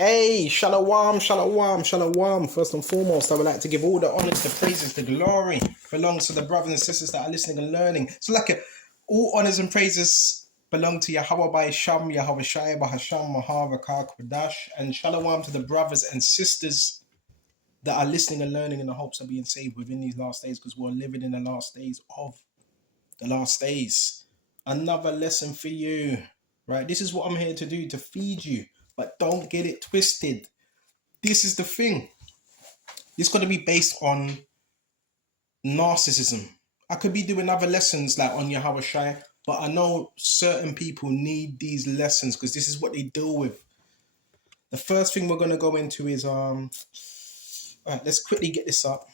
Hey, shalom, shalom, shalom. First and foremost, I would like to give all the honors, the praises, the glory belongs to the brothers and sisters that are listening and learning. So, all honors and praises belong to Yahweh by Sham, Yahweh Shai, Bahasham, Mahavakar, Kwadash, and shalom to the brothers and sisters that are listening and learning in the hopes of being saved within these last days, because we're living in the last days of the last days. Another lesson for you, right? This is what I'm here to do, to feed you. But don't get it twisted. This is the thing. It's going to be based on narcissism. I could be doing other lessons like on Yahweh Shai, but I know certain people need these lessons because this is what they deal with. The first thing we're going to go into is all right, let's quickly get this up.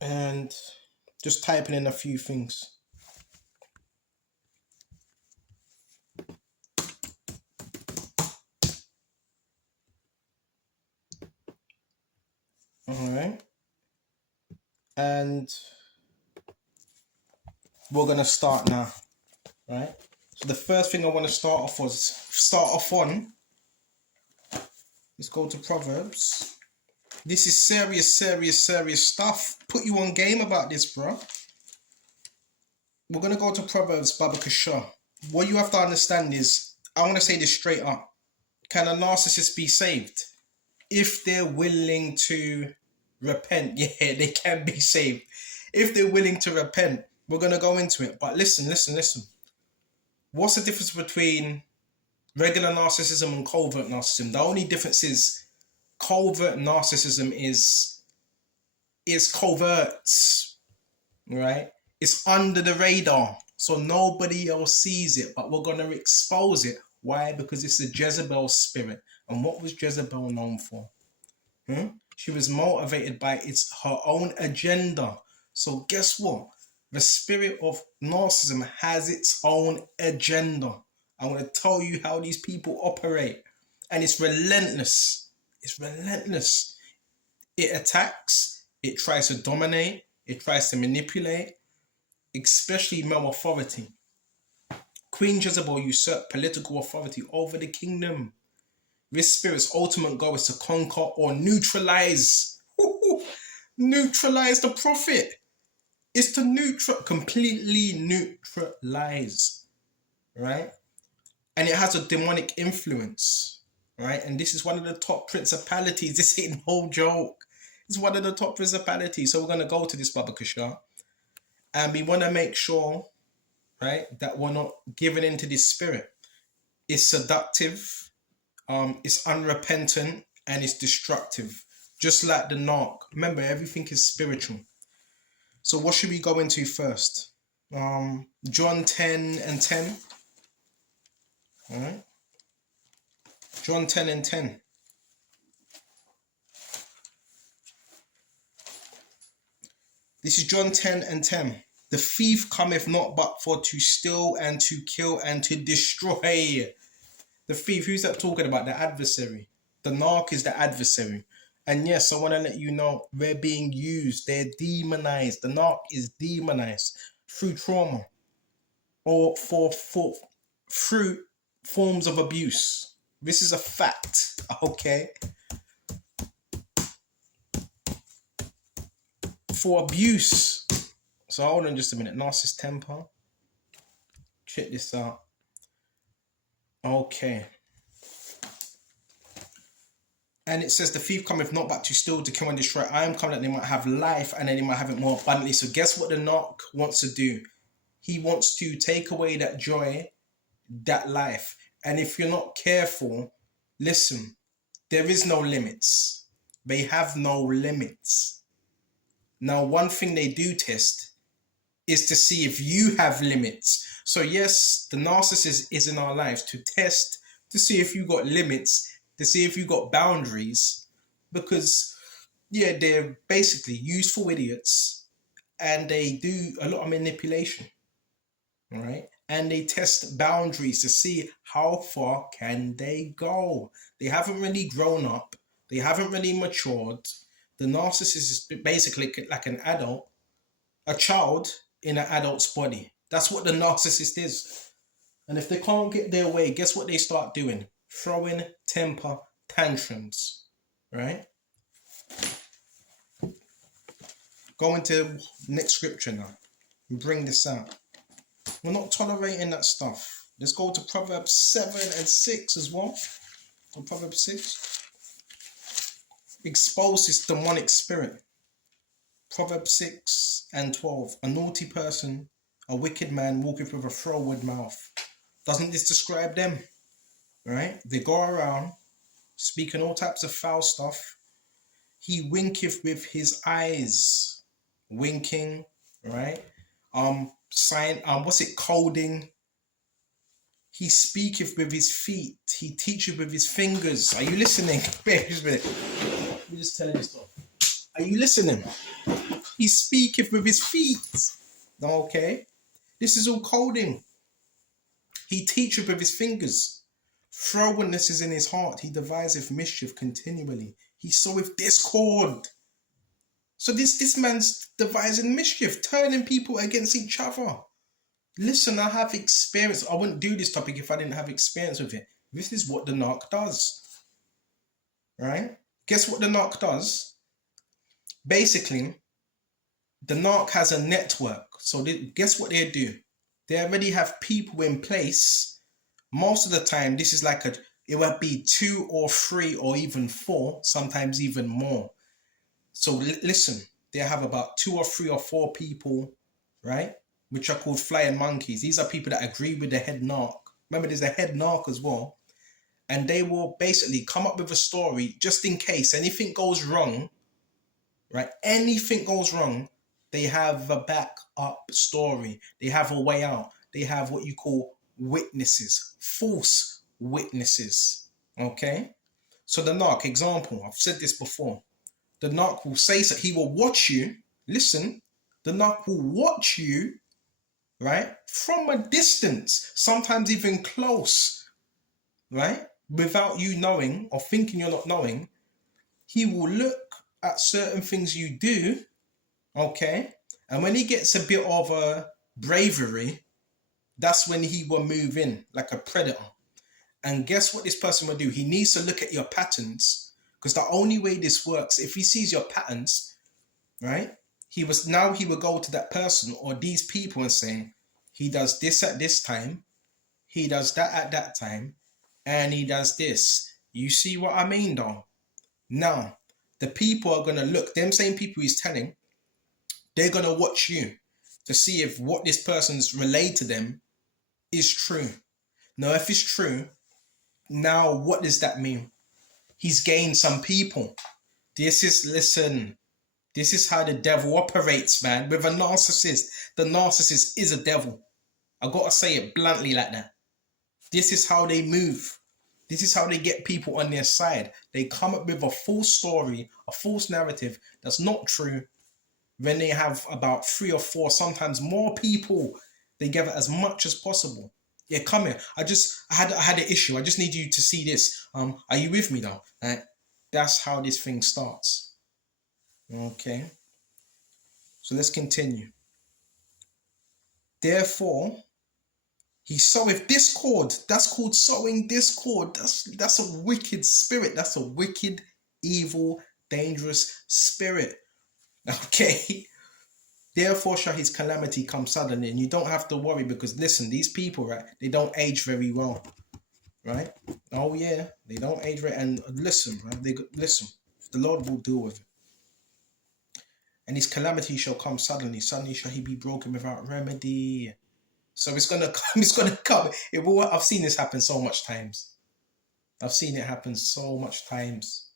And just typing in a few things. All right. And we're going to start now, right? So the first thing I want to start off on, let's go to Proverbs. This is serious stuff. Put you on game about this, bro. We're going to go to Proverbs, Baba Kasha. What you have to understand is, I want to say this straight up. Can a narcissist be saved? If they're willing to repent, yeah, they can be saved. If they're willing to repent, we're going to go into it. But listen. What's the difference between regular narcissism and covert narcissism? The only difference is covert narcissism is covert, right? It's under the radar, so nobody else sees it, but we're going to expose it. Why? Because it's a Jezebel spirit. And what was Jezebel known for? She was motivated by her own agenda. So guess what? The spirit of narcissism has its own agenda. I want to tell you how these people operate. And it's relentless. It attacks. It tries to dominate. It tries to manipulate. Especially male authority. Queen Jezebel usurped political authority over the kingdom. This spirit's ultimate goal is to conquer or neutralize. Neutralize the prophet. It's to completely neutralize. Right? And it has a demonic influence. Right? And this is one of the top principalities. This ain't no joke. It's one of the top principalities. So we're going to go to this Baba Kasha. And we want to make sure, right, that we're not giving into this spirit. It's seductive. It's unrepentant and it's destructive, just like the narc. Remember, everything is spiritual. So what should we go into first? John 10 and 10. All right. John 10 and 10. This is John 10 and 10. The thief cometh not but for to steal and to kill and to destroy. The thief, who's that talking about? The adversary. The narc is the adversary. And yes, I want to let you know, they're being used. They're demonized. The narc is demonized through trauma or through forms of abuse. This is a fact, okay? For abuse. So hold on just a minute. Narcissist temper. Check this out. Okay. And it says the thief cometh not but to steal, to kill and destroy. I am coming that they might have life and then they might have it more abundantly. So guess what the narc wants to do? He wants to take away that joy, that life. And if you're not careful, listen, there is no limits. They have no limits. Now, one thing they do test is to see if you have limits. So yes, the narcissist is in our lives to test, to see if you got limits, to see if you got boundaries, because yeah, they're basically useful idiots and they do a lot of manipulation, right? And they test boundaries to see how far can they go. They haven't really grown up. They haven't really matured. The narcissist is basically like an adult, a child in an adult's body. That's what the narcissist is. And if they can't get their way, guess what they start doing? Throwing temper tantrums, right? Go into next scripture now and bring this out. We're not tolerating that stuff. Let's go to Proverbs 7 and 6 as well. So Proverbs 6 exposes demonic spirit. Proverbs 6 and 12. A naughty person, a wicked man walketh with a froward mouth. Doesn't this describe them? Right? They go around speaking all types of foul stuff. He winketh with his eyes. Winking, right? Coding. He speaketh with his feet. He teacheth with his fingers. Are you listening? Let me just tell you this stuff. Are you listening? He speaketh with his feet. Okay? This is all coding. He teacheth with his fingers. Frowardness is in his heart. He deviseth mischief continually. He soweth discord. So this man's devising mischief, turning people against each other. Listen, I have experience. I wouldn't do this topic if I didn't have experience with it. This is what the narc does. Right? Guess what the narc does? Basically, the narc has a network. So guess what they do? They already have people in place. Most of the time, this is like it would be 2 or 3 or even 4, sometimes even more. So listen, they have about 2 or 3 or 4 people, right? Which are called flying monkeys. These are people that agree with the head narc. Remember, there's a head narc as well. And they will basically come up with a story just in case anything goes wrong, right? Anything goes wrong, they have a backup story. They have a way out. They have what you call witnesses, false witnesses, okay? So the narc, example, I've said this before. The narc will say so. He will watch you. Listen, the narc will watch you, right? From a distance, sometimes even close, right? Without you knowing or thinking you're not knowing. He will look at certain things you do, okay? And when he gets a bit of a bravery, that's when he will move in like a predator. And guess what this person will do? He needs to look at your patterns, because the only way this works, if he sees your patterns, right? He will go to that person or these people and say, he does this at this time, he does that at that time, and he does this. You see what I mean, though? Now, the people are going to look, them same people he's telling, they're going to watch you to see if what this person's relayed to them is true. Now, if it's true, now what does that mean? He's gained some people. This is how the devil operates, man. With a narcissist, the narcissist is a devil. I gotta say it bluntly like that. This is how they move. This is how they get people on their side. They come up with a false story, a false narrative that's not true. Then they have about 3 or 4, sometimes more people. They gather as much as possible. Yeah, come here. I had an issue. I just need you to see this. Are you with me though? That's how this thing starts. Okay. So let's continue. Therefore, he soweth discord. That's called sowing discord. That's a wicked spirit. That's a wicked, evil, dangerous spirit. Okay. Therefore shall his calamity come suddenly. And you don't have to worry, because listen, these people, right, they don't age very well. Right? Oh yeah, they don't age very. And listen, right? Listen. The Lord will deal with it. And his calamity shall come suddenly. Suddenly shall he be broken without remedy. So it's gonna come. It's gonna come. I've seen this happen so much times. I've seen it happen so much times.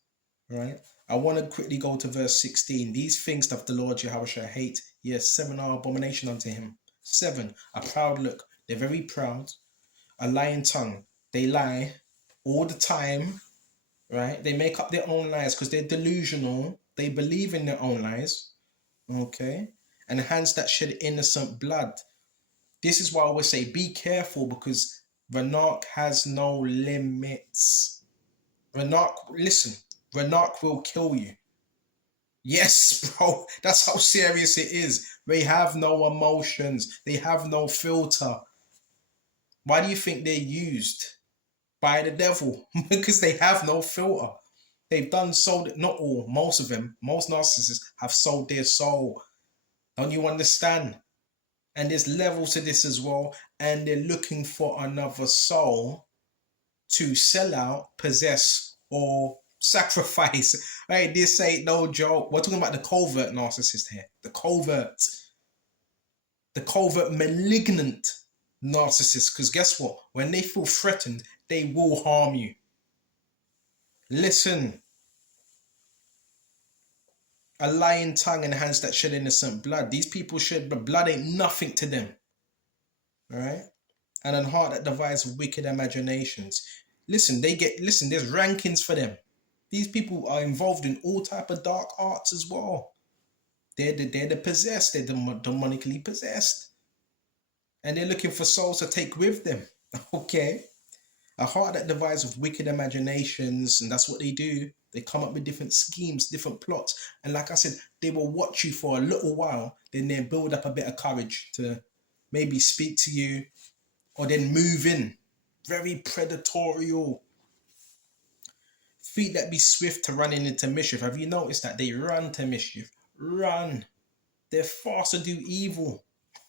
Right? I want to quickly go to verse 16. These things doth the Lord Jehovah hate. Yes, 7 are abomination unto him. 7, a proud look. They're very proud. A lying tongue. They lie all the time. Right? They make up their own lies because they're delusional. They believe in their own lies. Okay? And hands that shed innocent blood. This is why I always say, be careful, because Ranark has no limits. Ranark will kill you. Yes, bro. That's how serious it is. They have no emotions. They have no filter. Why do you think they're used by the devil? Because they have no filter. They've done sold, not all, most of them, most narcissists have sold their soul. Don't you understand? And there's levels to this as well. And they're looking for another soul to sell out, possess, or sacrifice. Right? This ain't no joke. We're talking about the covert narcissist here. The covert malignant narcissist. Because guess what? When they feel threatened, they will harm you. Listen. A lying tongue and hands that shed innocent blood. These people shed, but blood ain't nothing to them. All right? And a heart that devises wicked imaginations. Listen, there's rankings for them. These people are involved in all type of dark arts as well. They're the possessed. They're demonically possessed. And they're looking for souls to take with them. Okay? A heart that devises wicked imaginations, and that's what they do. They come up with different schemes, different plots. And like I said, they will watch you for a little while, then they build up a bit of courage to maybe speak to you or then move in. Very predatorial. Feet that be swift to running into mischief. Have you noticed that? They run to mischief. Run. They're fast to do evil.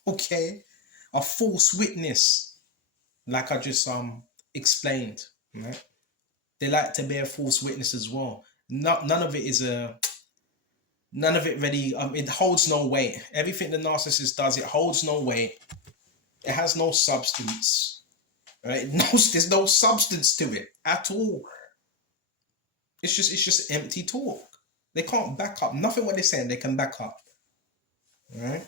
Okay? A false witness. Like I just explained. Right? They like to bear false witness as well. None of it really, it holds no weight. Everything the narcissist does, it holds no weight. It has no substance. Right? There's no substance to it at all. It's just empty talk. They can't back up. Nothing what they're saying they can back up. Right?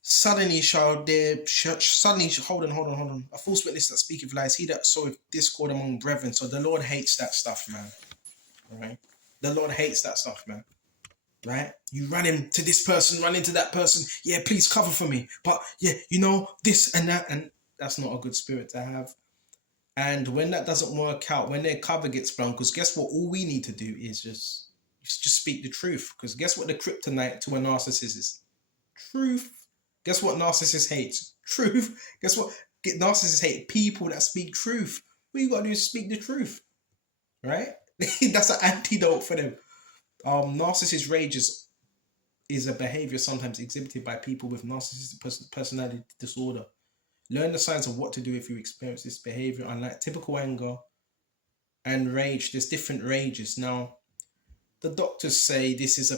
Suddenly hold on. A false witness that speaketh lies, he that soweth discord among brethren. So the Lord hates that stuff, man. Right? The Lord hates that stuff, man. Right? You run into this person, run into that person. Yeah, please cover for me. But yeah, you know, this and that, and that's not a good spirit to have. And when that doesn't work out, when their cover gets blown, because guess what? All we need to do is just speak the truth. Because guess what the kryptonite to a narcissist is? Truth. Guess what narcissist hates? Truth. Guess what? Narcissists hate people that speak truth. What you got to do is speak the truth. Right? That's an antidote for them. Narcissist rage is a behavior sometimes exhibited by people with narcissistic personality disorder. Learn the signs of what to do if you experience this behavior. Unlike typical anger and rage, there's different rages. Now, the doctors say this is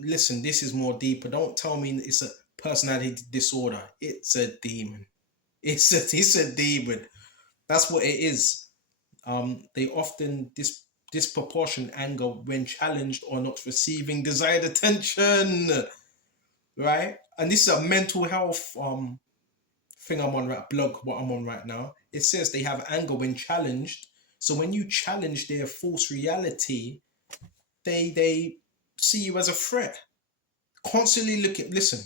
listen, this is more deeper. Don't tell me it's a personality disorder. It's a demon. It's a demon. That's what it is. They often disproportionate anger when challenged or not receiving desired attention. Right? And this is a mental health thing I'm on, blog what I'm on right now. It says they have anger when challenged. So when you challenge their false reality, they see you as a threat. Constantly listen.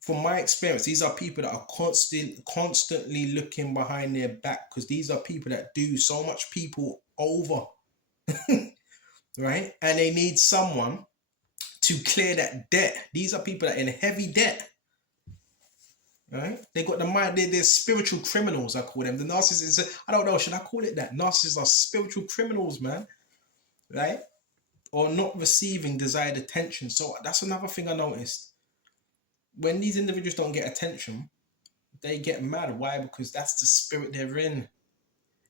From my experience, these are people that are constantly looking behind their back, because these are people that do so much people over. Right? And they need someone to clear that debt. These are people that are in heavy debt. Right? They got the mind, they're spiritual criminals, I call them. The narcissists, I don't know, should I call it that? Narcissists are spiritual criminals, man. Right? Or not receiving desired attention. So that's another thing I noticed. When these individuals don't get attention, they get mad. Why? Because that's the spirit they're in.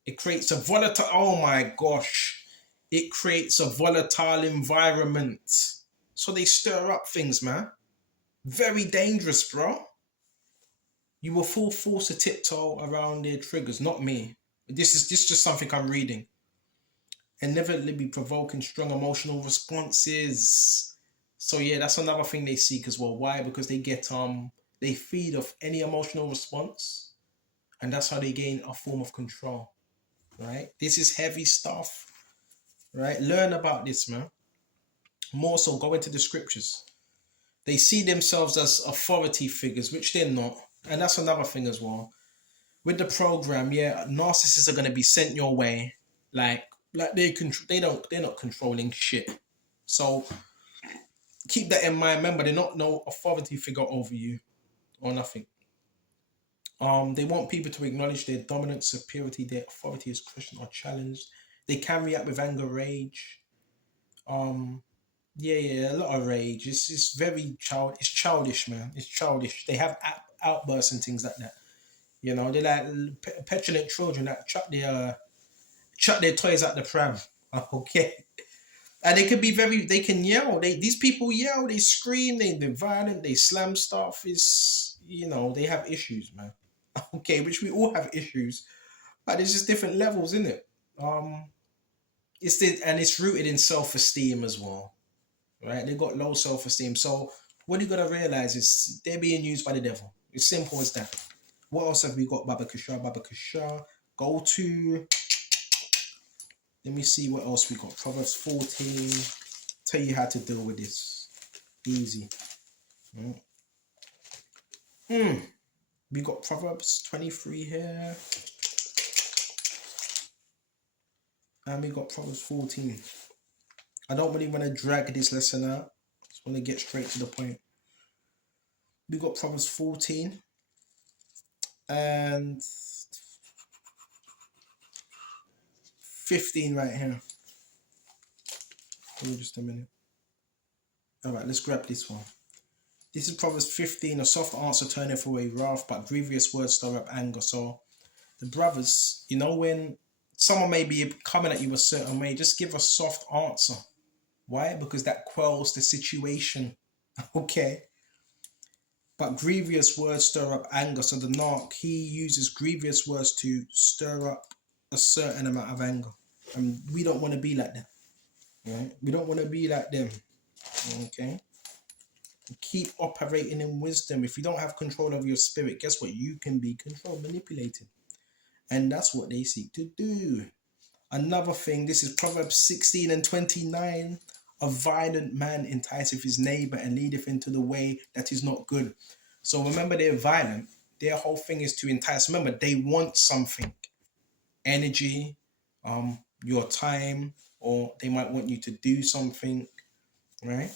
It creates a volatile, oh my gosh. It creates a volatile environment. So they stir up things, man. Very dangerous, bro. You will feel forced to tiptoe around their triggers, not me. This is just something I'm reading. And never be provoking strong emotional responses. So yeah, that's another thing they seek as well. Why? Because they get they feed off any emotional response, and that's how they gain a form of control. Right? This is heavy stuff. Right? Learn about this, man. More so, go into the scriptures. They see themselves as authority figures, which they're not. And that's another thing as well. With the program, yeah, narcissists are gonna be sent your way, like they're not controlling shit. So keep that in mind. Remember, they're not no authority figure over you or nothing. They want people to acknowledge their dominance, superiority, their authority is questioned or challenged. They can react with anger, rage. Um, yeah, a lot of rage. It's very It's childish, man. It's childish. They have outbursts and things like that. You know, they're like petulant children that chuck their toys at the pram. Okay, and they can be very. They can yell. These people yell. They scream. They're violent. They slam stuff. It's, you know, they have issues, man. Okay, which we all have issues, but there's just different levels in it. Um, and it's rooted in self esteem as well, right? They got low self esteem. So what you gotta realize is they're being used by the devil. It's simple as that. What else have we got? Baba Kusha, Baba Kusha. Go to. Let me see what else we got. Proverbs 14. Tell you how to deal with this. Easy. We got Proverbs 23 here. And we got Proverbs 14. I don't really want to drag this lesson out. I just want to get straight to the point. We got Proverbs 14. And 15 right here. Give me just a minute. Alright, let's grab this one. This is Proverbs 15. A soft answer turneth away wrath, but grievous words stir up anger. So the brothers, you know, when someone may be coming at you a certain way, just give a soft answer. Why? Because that quells the situation. Okay. But grievous words stir up anger. So the narc, he uses grievous words to stir up a certain amount of anger. And we don't want to be like them. Right? We don't want to be like them. Okay. Keep operating in wisdom. If you don't have control of your spirit, guess what? You can be controlled, manipulated. And that's what they seek to do. Another thing, this is Proverbs 16 and 29. A violent man enticeth his neighbor and leadeth into the way that is not good. So remember, they're violent. Their whole thing is to entice. Remember, they want something. Energy, your time, or they might want you to do something, right?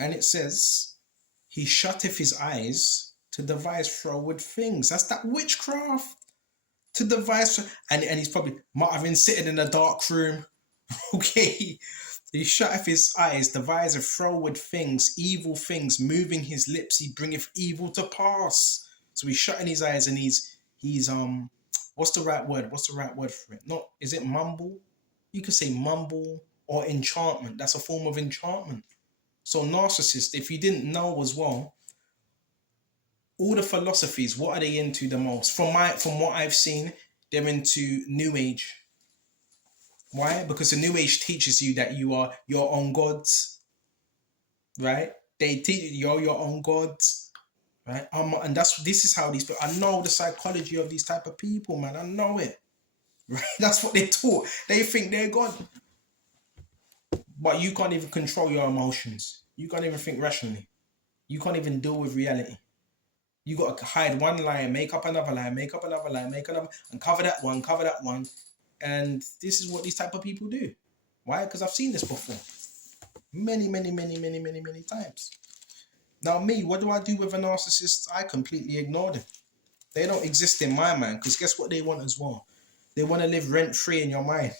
And it says, he shutteth his eyes to devise froward things. That's that witchcraft. To devise, and he's probably might have been sitting in a dark room. Okay. He shutteth his eyes, deviseth froward things, evil things, moving his lips, he bringeth evil to pass. So he's shutting his eyes and he's what's the right word? What's the right word for it? Not, is it mumble? You could say mumble or enchantment. That's a form of enchantment. So narcissist, if you didn't know as well, all the philosophies, what are they into the most? From what I've seen, they're into New Age. Why? Because the New Age teaches you that you're on gods, right? They teach you you're your own gods, right? And this is how these people. I know the psychology of these type of people, man. I know it, right? That's what they're taught. They think they're God, but you can't even control your emotions. You can't even think rationally. You can't even deal with reality. You got to hide one lie, make up another lie, make up another lie, make another, and cover that one. And this is what these type of people do. Why? Because I've seen this before. Many times. Now me, what do I do with a narcissist? I completely ignore them. They don't exist in my mind, because guess what they want as well? They want to live rent-free in your mind.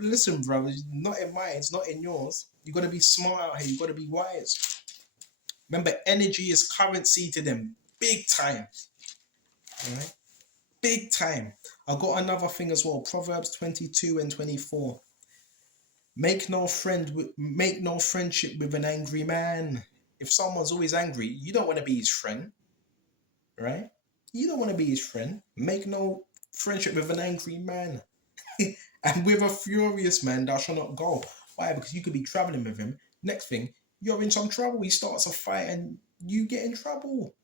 Listen, bro, not in mine, it's not in yours. You got to be smart out here. You got to be wise. Remember, energy is currency to them. Big time. All right? Big time. I got another thing as well. Proverbs 22 and 24. Make no friendship with an angry man. If someone's always angry, you don't want to be his friend. Right? You don't want to be his friend. Make no friendship with an angry man. And with a furious man, thou shalt not go. Why? Because you could be traveling with him. Next thing, you're in some trouble. He starts a fight and you get in trouble.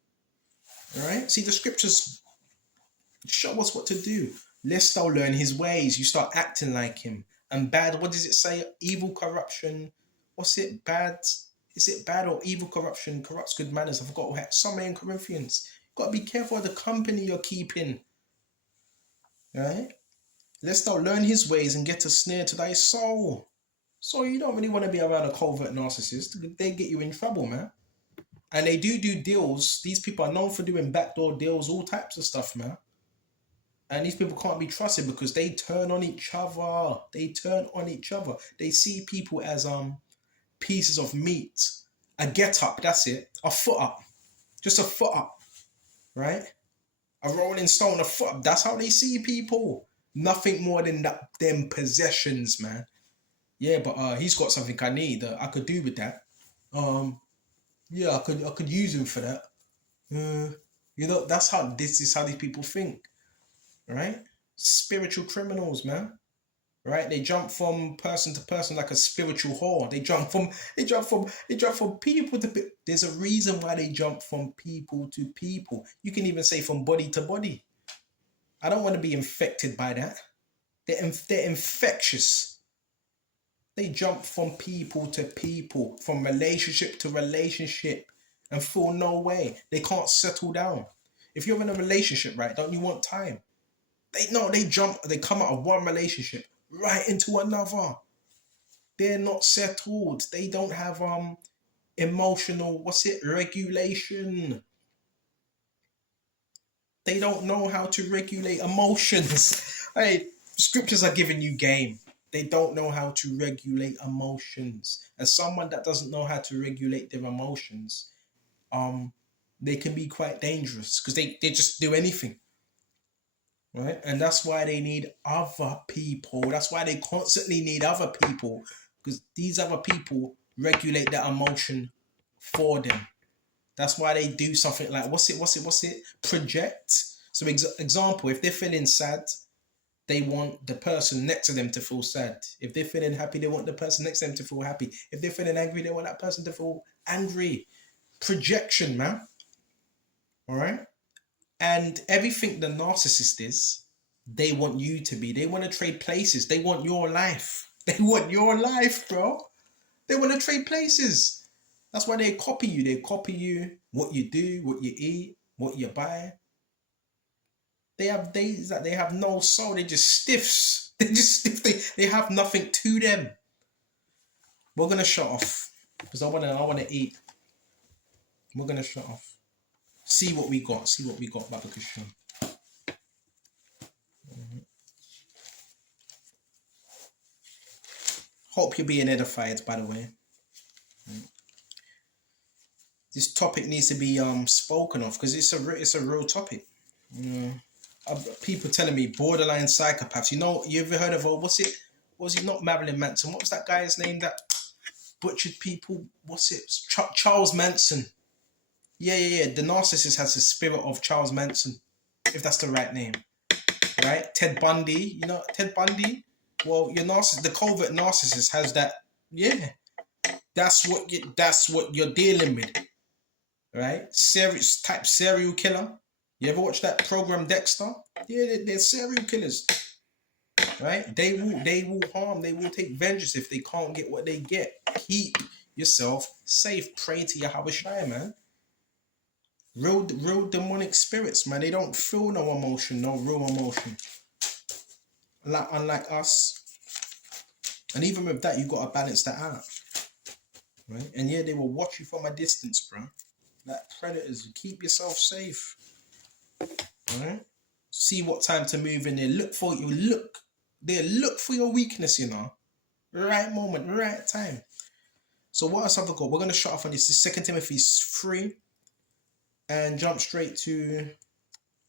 All right? See, the scriptures show us what to do. Lest thou learn his ways. You start acting like him. And bad, what does it say? Evil corruption. What's it? Bad? Is it bad or evil corruption corrupts good manners? I forgot what somewhere in Corinthians. You've got to be careful of the company you're keeping. All right? Lest thou learn his ways and get a snare to thy soul. So you don't really want to be around a covert narcissist. They get you in trouble, man. And they do deals. These people are known for doing backdoor deals, all types of stuff, man. And these people can't be trusted because they turn on each other. They turn on each other. They see people as pieces of meat. A get up, that's it. A foot up. Just a foot up. Right? A rolling stone, a foot up. That's how they see people. Nothing more than that, them possessions, man. Yeah, but he's got something I need. I could do with that. Yeah, I could use him for that. You know, this is how these people think, right? Spiritual criminals, man. Right? They jump from person to person like a spiritual whore. They jump from people to there's a reason why they jump from people to people. You can even say from body to body. I don't want to be infected by that. They're infectious. They jump from people to people, from relationship to relationship, and feel no way. They can't settle down. If you're in a relationship, right, don't you want time? They come out of one relationship right into another. They're not settled. They don't have emotional, regulation. They don't know how to regulate emotions. Hey, scriptures are giving you game. They don't know how to regulate emotions. As someone that doesn't know how to regulate their emotions, they can be quite dangerous because they just do anything. Right? And that's why they need other people. That's why they constantly need other people, because these other people regulate their emotion for them. That's why they do something like project. So example, if they're feeling sad, they want the person next to them to feel sad. If they're feeling happy, they want the person next to them to feel happy. If they're feeling angry, they want that person to feel angry. Projection, man. All right. And everything the narcissist is, they want you to be. They want to trade places. They want your life. They want your life, bro. They want to trade places. That's why they copy you. They copy you, what you do, what you eat, what you buy. They have days that they have no soul. They just stiffs. They just stiff. They have nothing to them. We're gonna shut off because I wanna eat. We're gonna shut off. See what we got. See what we got, Baba Kushum. Hope you're being edified, by the way. This topic needs to be spoken of because it's a real topic. People telling me borderline psychopaths. You know, you ever heard of was it not Marilyn Manson? What was that guy's name that butchered people? What's it? Charles Manson. Yeah. The narcissist has the spirit of Charles Manson, if that's the right name. Right? Ted Bundy. You know Ted Bundy. Well, the covert narcissist has that. Yeah, that's what you're dealing with, right? Serial killer. You ever watch that program Dexter? Yeah, they're serial killers, right? They will harm. They will take vengeance if they can't get what they get. Keep yourself safe. Pray to Yahweh Shai, man. Real demonic spirits, man. They don't feel no emotion, no real emotion. Unlike us. And even with that, you got to balance that out. Right? And yeah, they will watch you from a distance, bro. Like predators. Keep yourself safe. Right? See what time to move in there. Look for your weakness, you know. Right moment, right time. So what else have I got? We're going to shut off on this. This is 2 Timothy 3. And jump straight to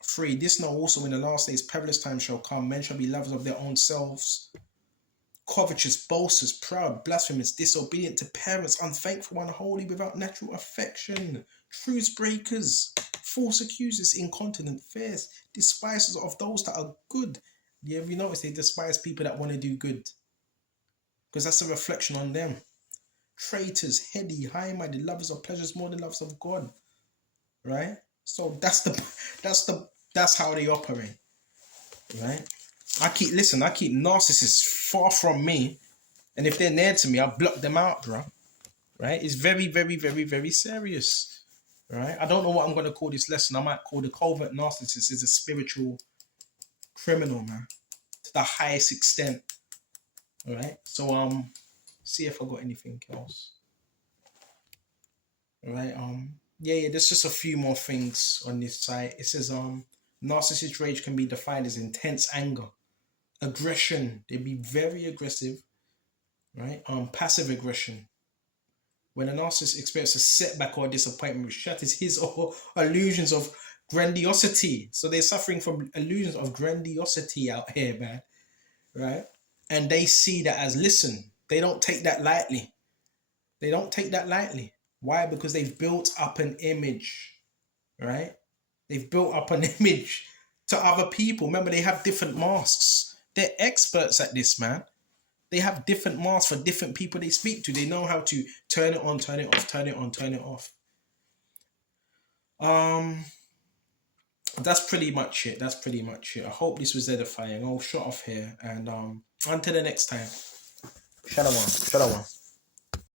3. This now also in the last days, perilous times shall come. Men shall be lovers of their own selves, covetous, boasters, proud, blasphemous, disobedient to parents, unthankful, unholy, without natural affection, truce breakers, false accusers, incontinent, fierce, despisers of those that are good. Yeah, have you noticed they despise people that want to do good? Because that's a reflection on them. Traitors, heady, high-minded, lovers of pleasures more than lovers of God. Right? So that's how they operate. Right? I keep narcissists far from me, and if they're near to me, I'll block them out, bro. Right? It's very, very, very, very serious. Right? I don't know what I'm gonna call this lesson. I might call the covert narcissist is a spiritual criminal, man, to the highest extent. All right. So see if I got anything else. All right. yeah, there's just a few more things on this site. It says narcissist rage can be defined as intense anger, aggression. They be very aggressive, right? Passive aggression. When a narcissist experiences a setback or disappointment which shatters his or her illusions of grandiosity. So they're suffering from illusions of grandiosity out here, man. Right? And they see that as, listen, they don't take that lightly. They don't take that lightly. Why? Because they've built up an image, right? They've built up an image to other people. Remember, they have different masks. They're experts at this, man. They have different masks for different people they speak to. They know how to turn it on, turn it off, turn it on, turn it off. Um, that's pretty much it. That's pretty much it. I hope this was edifying. I'll shut off here and until the next time. Shalom. Shalom.